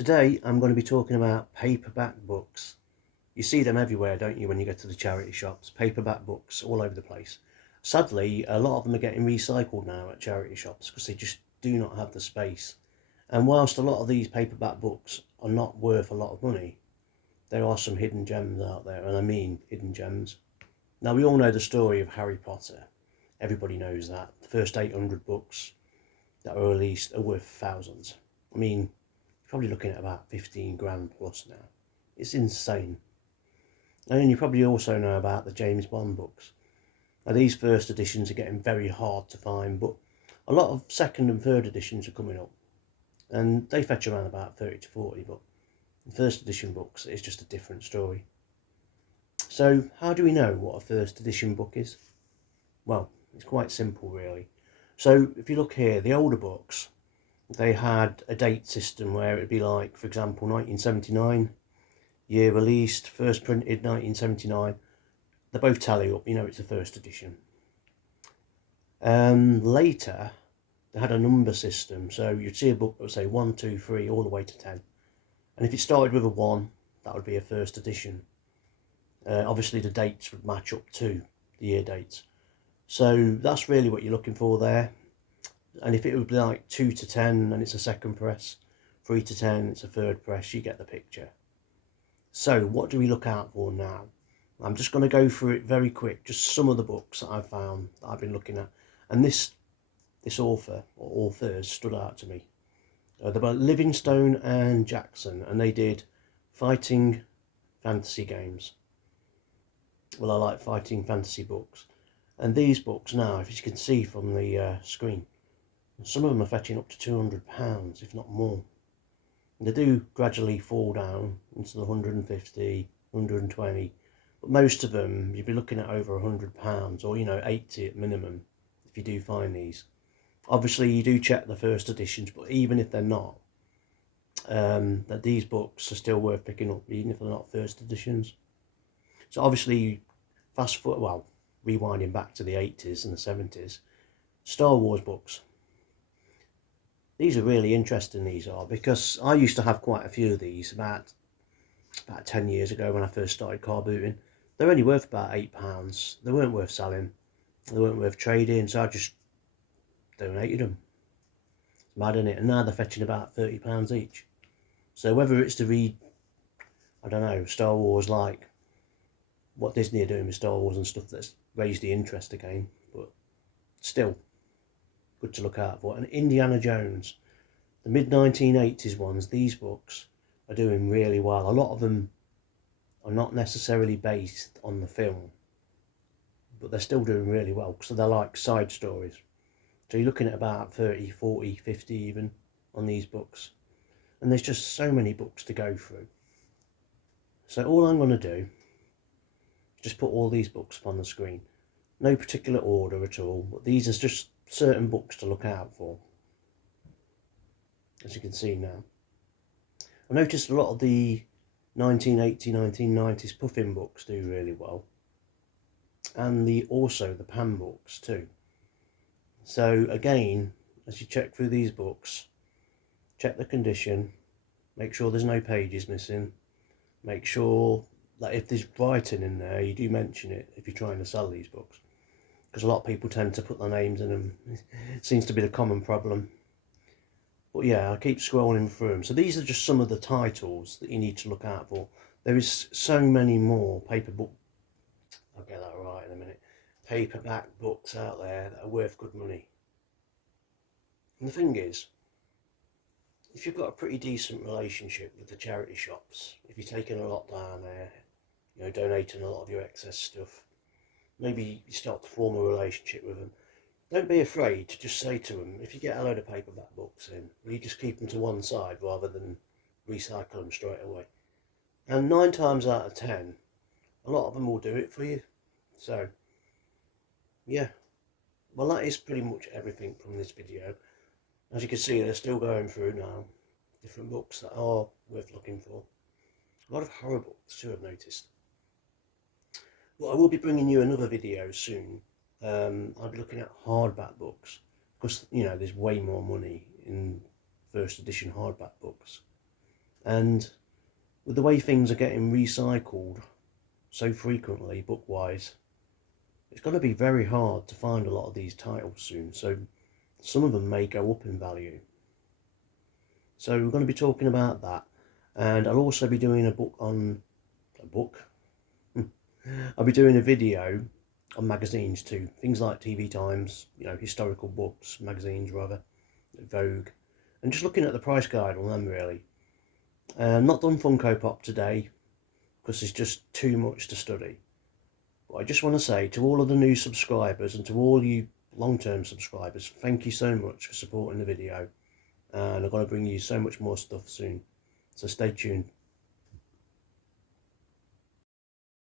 Today I'm going to be talking about paperback books. You see them everywhere, don't you, when you go to the charity shops? Paperback books all over the place. Sadly, a lot of them are getting recycled now at charity shops because they just do not have the space. And whilst a lot of these paperback books are not worth a lot of money, there are some hidden gems out there, and I mean hidden gems. Now, we all know the story of Harry Potter. Everybody knows that. The first 800 books that were released are worth thousands. I mean, probably looking at about 15 grand plus now. It's insane. And you probably also know about the James Bond books. Now, these first editions are getting very hard to find, but a lot of second and third editions are coming up, and they fetch around about 30 to 40, but the first edition books is just a different story. So how do we know what a first edition book is? Well, it's quite simple really. So if you look here, the older books, they had a date system where it would be like, for example, 1979, year released, first printed 1979. They both tally up, you know, it's a first edition. Later, they had a number system, so you'd see a book that would say 1, 2, 3, all the way to 10. And if it started with a 1, that would be a first edition. Obviously, the dates would match up to the year dates. So that's really what you're looking for there. And if it would be like 2 to 10, then it's a second press. 3 to 10, it's a third press. You get the picture. So what do we look out for now? I'm just going to go through it very quick. Just some of the books that I've found that I've been looking at. And this author or authors stood out to me. They're about Livingstone and Jackson, and they did fighting fantasy games. Well, I like fighting fantasy books. And these books now, if you can see from the screen, some of them are fetching up to £200, if not more. And they do gradually fall down into the 150, 120, but most of them you'd be looking at over £100, or 80 at minimum if you do find these. Obviously, you do check the first editions, but even if they're not, that these books are still worth picking up, even if they're not first editions. So obviously, rewinding back to the 80s and the 70s, Star Wars books. These are really interesting, these are, because I used to have quite a few of these about 10 years ago when I first started car booting. They're only worth about £8. They weren't worth selling. They weren't worth trading, so I just donated them. It's mad, isn't it? And now they're fetching about £30 each. So whether it's to read, I don't know, Star Wars, like what Disney are doing with Star Wars and stuff, that's raised the interest again, but still good to look out for. And Indiana Jones, the mid-1980s ones, these books are doing really well. A lot of them are not necessarily based on the film, but they're still doing really well because they're like side stories. So you're looking at about 30, 40, 50 even on these books. And there's just so many books to go through. So all I'm going to do is just put all these books up on the screen. No particular order at all, but these are just certain books to look out for, as you can see now. I noticed a lot of the 1980s, 1990s Puffin books do really well, and also the Pan books too. So again, as you check through these books, check the condition, make sure there's no pages missing, make sure that if there's writing in there, you do mention it if you're trying to sell these books, because a lot of people tend to put their names in them. It seems to be the common problem. But yeah, I'll keep scrolling through them. So these are just some of the titles that you need to look out for. There is so many more I'll get that right in a minute, paperback books out there that are worth good money. And the thing is, if you've got a pretty decent relationship with the charity shops, if you're taking a lot down there, donating a lot of your excess stuff, maybe you start to form a relationship with them, don't be afraid to just say to them, if you get a load of paperback books in, will you just keep them to one side rather than recycle them straight away? And 9 times out of 10, a lot of them will do it for you. So, yeah. Well, that is pretty much everything from this video. As you can see, they're still going through now different books that are worth looking for. A lot of horror books too, I've noticed. Well, I will be bringing you another video soon. I'll be looking at hardback books, because there's way more money in first edition hardback books. And with the way things are getting recycled so frequently, book-wise, it's going to be very hard to find a lot of these titles soon. So some of them may go up in value. So we're going to be talking about that. And I'll also be doing a book. I'll be doing a video on magazines too. Things like TV Times, historical books, magazines rather, Vogue. And just looking at the price guide on them really. Not done Funko Pop today because it's just too much to study. But I just want to say to all of the new subscribers and to all you long-term subscribers, thank you so much for supporting the video. And I'm going to bring you so much more stuff soon. So stay tuned.